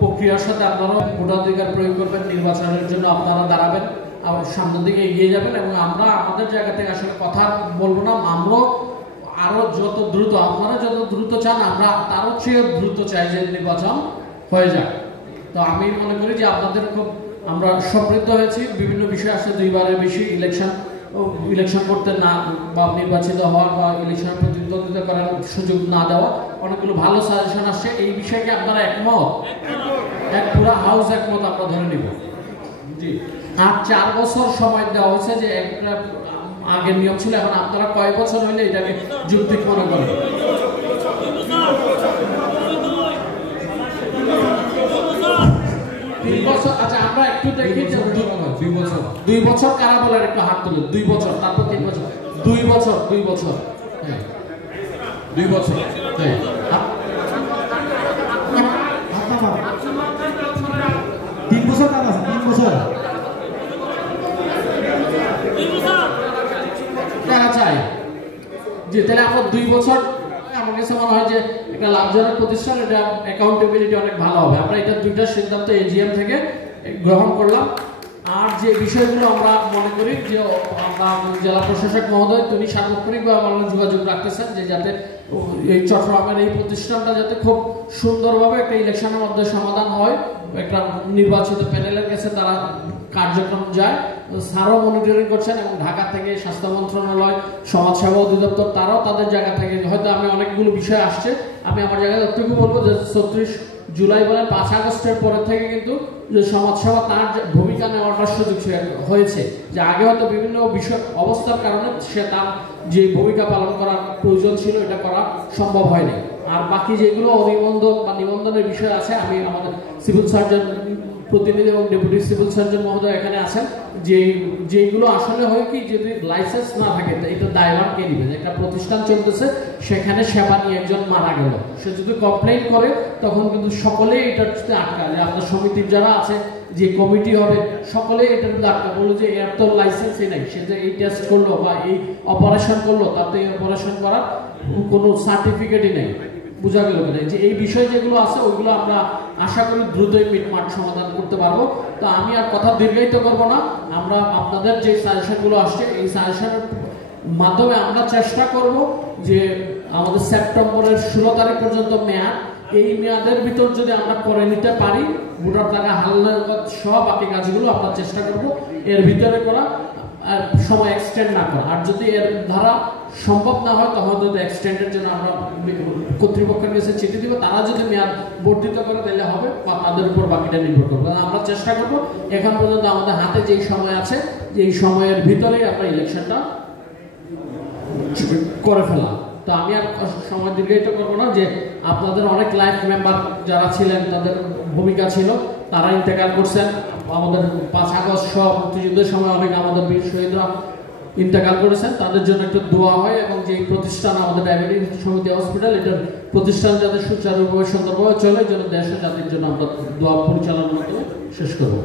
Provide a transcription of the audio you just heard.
প্রক্রিয়ার সাথে আপনারা ভোটাধিকার প্রয়োগ করবেন, নির্বাচনের জন্য আপনারা দাঁড়াবেন, আবার সামনের দিকে এগিয়ে যাবেন। এবং আমরা আমাদের জায়গা থেকে আসলে কথা বলবো না, আমরা আরো যত দ্রুত, আপনারা যত দ্রুত চান আমরা তারও চেয়ে দ্রুত চাই যে নির্বাচন হয়ে যায়। তো আমি মনে করি যে আপনাদের খুব আমরা সমৃদ্ধ হয়েছি, বিভিন্ন বিষয় আসলে 2বারের বেশি ইলেকশন করতে না বা নির্বাচিত হওয়ার বা ইলেকশন প্রতিদ্বন্দ্বিতা করার সুযোগ না দেওয়া, অনেকগুলো ভালো সাজেশন আসছে। এই বিষয়কে আপনারা একমত? এক পুরো হাউস একমত আমরা ধরে নিব। জি, আর 4 বছর সময় দেওয়া হয়েছে, যে একটা আগের নিয়ম ছিল, এখন আপনারা কয় বছর হইলে এটাকে যৌক্তিক মনে করেন? 3 বছর। আচ্ছা, আমরা একটু দেখি যে 2 বছর কারা বলার একটু হাত তুলে। 2 বছর, তারপর 3 বছর, 2 বছর, 2 বছর, হ্যাঁ 2 বছর, হ্যাঁ। তিন বছর কাজ আছে, 3 বছর দেখা যায়। জি, তাহলে আমরা 2 বছর, আমার কাছে মনে হয় যে একটা লাভজনক প্রতিষ্ঠান, এটা অ্যাকাউন্টেবিলিটি অনেক ভালো হবে। আমরা এটা 2টা সিদ্ধান্ত এজিএম থেকে গ্রহণ করলাম। আর যে বিষয়গুলো আমরা মনে করি যে আমরা জেলা প্রশাসক মহোদয় তিনি সার্বক্ষণিকভাবে আমাদের যোগাযোগ রাখতেছেন, যে যাতে এই চট্টগ্রামের এই প্রতিষ্ঠানটা যাতে খুব সুন্দরভাবে একটা ইলেকশনের মধ্যে সমাধান হয়, একটা নির্বাচিত প্যানেলের কাছে তারা কার্যক্রম যায়। স্যারও মনিটরিং করছেন, এবং ঢাকা থেকে স্বাস্থ্য মন্ত্রণালয়, সমাজসেবা অধিদপ্তর তারাও তাদের জায়গা থেকে, হয়তো আমি অনেকগুলো বিষয় আসছে, আমি আমার জায়গায় যতটুকু বলবো যে 34 জুলাই বলে 5 আগস্টের পরে থেকে কিন্তু যে সমাজসেবা তার ভূমিকা নেওয়ার সুযোগ হয়েছে, যে আগে হয়তো বিভিন্ন বিষয় অবস্থার কারণে সে তার যে ভূমিকা পালন করার প্রয়োজন ছিল এটা করা সম্ভব হয়নি। আর বাকি যেগুলো অনিবন্ধন বা নিবন্ধনের বিষয় আছে, আমি আমাদের সিভিল সার্জন প্রতিনিধি এবং ডেপুটি সিভিল সার্জন মহোদয় এখানে আছেন, যেগুলো আসলে হয় কি, যদি লাইসেন্স না থাকে এটা দায়ভার কে নিবে? একটা প্রতিষ্ঠান চলতেছে, সেখানে সেবা নিয়ে একজন মারা গেল, সে যদি কমপ্লেইন করে তখন কিন্তু সকলেই এটার সাথে আটকায়। আমাদের সমিতির যারা আছে, যে কমিটি হবে, সকলেই এটার মধ্যে আটকা বললো যে এর তো লাইসেন্সই নাই, সে যে এই টেস্ট করলো বা এই অপারেশন করলো, তাতে এই অপারেশন করার কোনো সার্টিফিকেটই নেই। বোঝা গেল কিনা? যে এই বিষয় যেগুলো আছে ওইগুলো আমরা আশা করি দ্রুতই মিটমাট সমাধান করতে পারবো। তো আমি আর কথা দীর্ঘায়িত করবো না, আমরা আপনাদের যে সাজেশনগুলো আসছে এই সাজেশনের মাধ্যমে আমরা চেষ্টা করব যে আমাদের সেপ্টেম্বরের 16 তারিখ পর্যন্ত মেয়াদ, এই মেয়াদের ভিতর যদি আমরা করে নিতে পারি, ভোটার টাকা হালনাগাদ সহ বাকি কাজগুলো আমরা চেষ্টা করব এর ভিতরে করা, আর সময় এক্সটেন্ড না করা। আর যদি এর দ্বারা সম্ভব না হয় তখন যদি এক্সটেন্ডের জন্য আমরা কর্তৃপক্ষের কাছে চিঠি দিব, তারা যদি মেয়াদ বর্ধিত করে তাহলে হবে, বা তাদের উপর বাকিটা নির্ভর করবে। আমরা চেষ্টা করব এখন পর্যন্ত আমাদের হাতে যেই সময় আছে, যে এই সময়ের ভিতরেই আমরা ইলেকশনটা করে ফেলা। তো আমি আর সময় দীর্ঘায়িত করবো না, যে আপনাদের অনেক লাইফ মেম্বার যারা ছিলেন, তাদের ভূমিকা ছিল, তারা ইন্তেকাল করছেন। আমাদের 5 আগস্ট সব মুক্তিযুদ্ধের সময় অনেক আমাদের বীর শহীদরা ইন্তেকাল করেছেন, তাদের জন্য একটু দোয়া হয়, এবং যে প্রতিষ্ঠান আমাদের ডায়াবেটিস সমিতি হসপিটাল, এটার প্রতিষ্ঠান যাতে সুচারুভাবে সুন্দরভাবে চলে, যেন দেশ ও জাতির জন্য আমরা দোয়া পরিচালনার মাধ্যমে শেষ করবো।